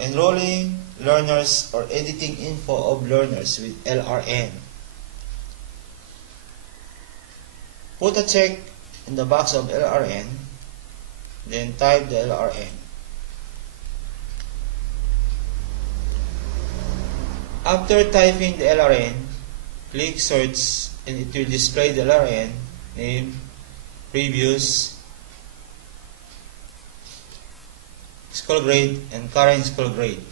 enrolling learners or editing info of learners with LRN. Put a check in the box of LRN, then type the LRN. After typing the LRN, click search and it will display the LRN name, previous, school grade, and current school grade.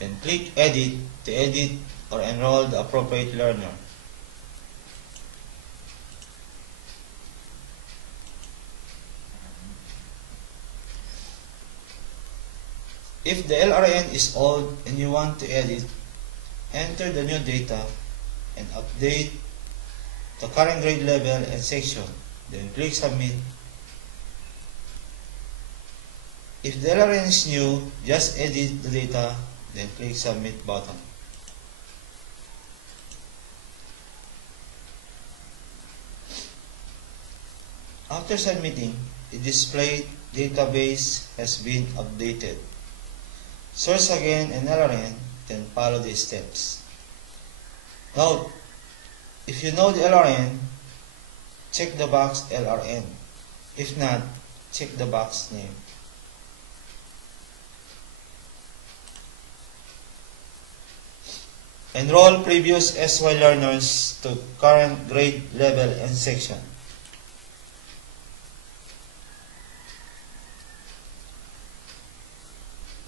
Then click edit to edit or enroll the appropriate learner. If the LRN is old and you want to edit, enter the new data and update the current grade level and section. Then click submit. If the LRN is new, just edit the data, then click submit button. After submitting, the displayed database has been updated. Search again in LRN, then follow these steps. Note, if you know the LRN, check the box LRN. If not, check the box name. Enroll previous SY learners to current grade level and section.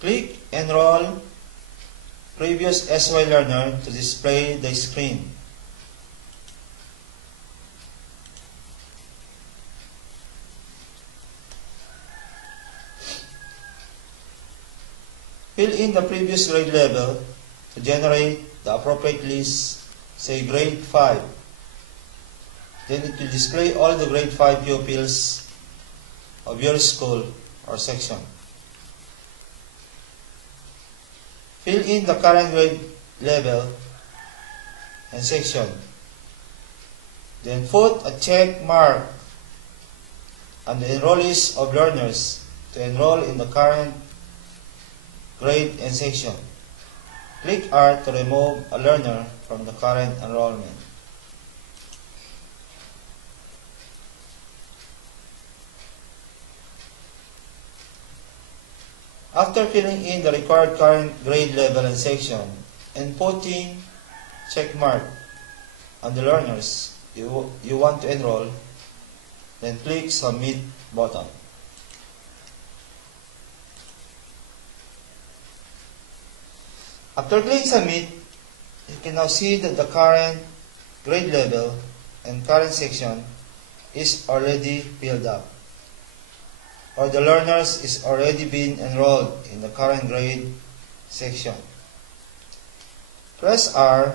Click Enroll Previous SY Learner to display the screen. Fill in the previous grade level to generate the appropriate list, say grade 5. Then it will display all the grade 5 pupils of your school or section. Fill in the current grade level and section. Then put a check mark on the enrollees of learners to enroll in the current grade and section. Click R to remove a learner from the current enrollment. After filling in the required current grade level and section and putting check mark on the learners you want to enroll, then click submit button. After clicking submit, you can now see that the current grade level and current section is already filled up, or the learners is already been enrolled in the current grade section. Press R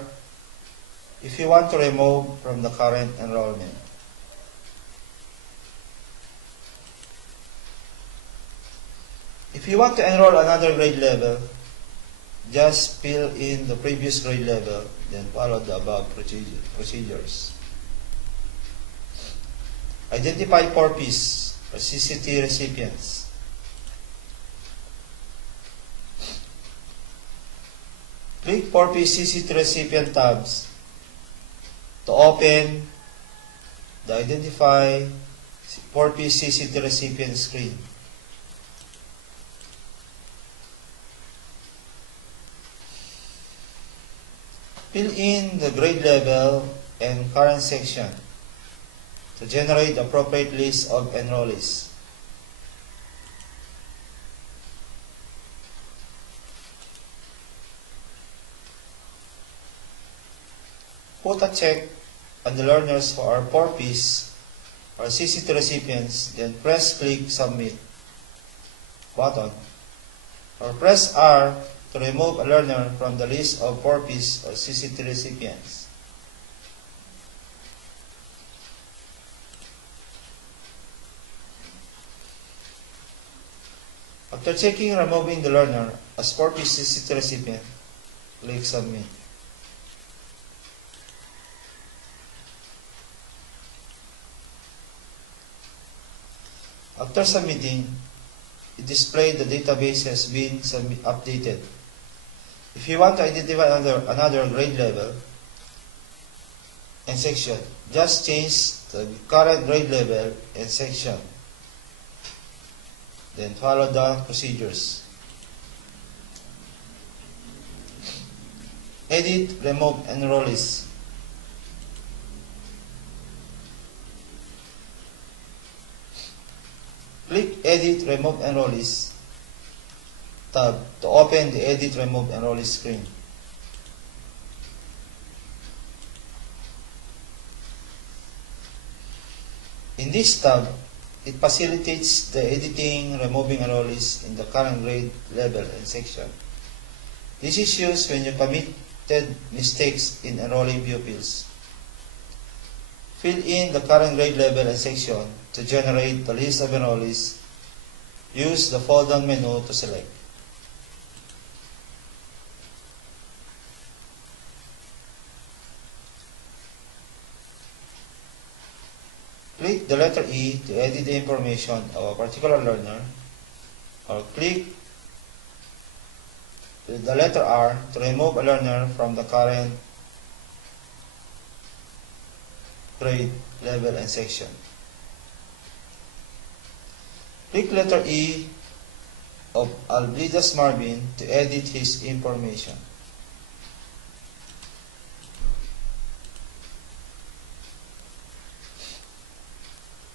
if you want to remove from the current enrollment. If you want to enroll another grade level, just fill in the previous grade level, then follow the above procedures. Identify 4Ps or CCT recipients. Click 4P CCT recipient tabs to open the Identify 4P CCT recipient screen. Fill in the grade level and current section to generate the appropriate list of enrollees. Put a check on the learners who are 4Ps or CCT recipients, then press click submit button, or press R to remove a learner from the list of 4Ps or CCT recipients. After checking and removing the learner as 4P CCT recipient, click submit. After submitting, it displays the database has been updated. If you want to identify another grade level and section, just change the current grade level and section. Then follow the procedures. Edit, remove enrollees. Click Edit, Remove Enrollees tab to open the Edit, Remove Enrollees screen. In this tab, it facilitates the editing, removing enrollees in the current grade level and section. This is used when you committed mistakes in enrolling pupils. Fill in the current grade level and section to generate the list of enrollees. Use the fold-down menu to select. Click the letter E to edit the information of a particular learner, or click the letter R to remove a learner from the current grade, level, and section. Click letter E of Alblidas Marvin to edit his information.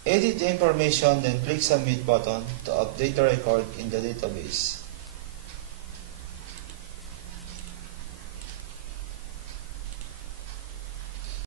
Edit the information, then click Submit button to update the record in the database.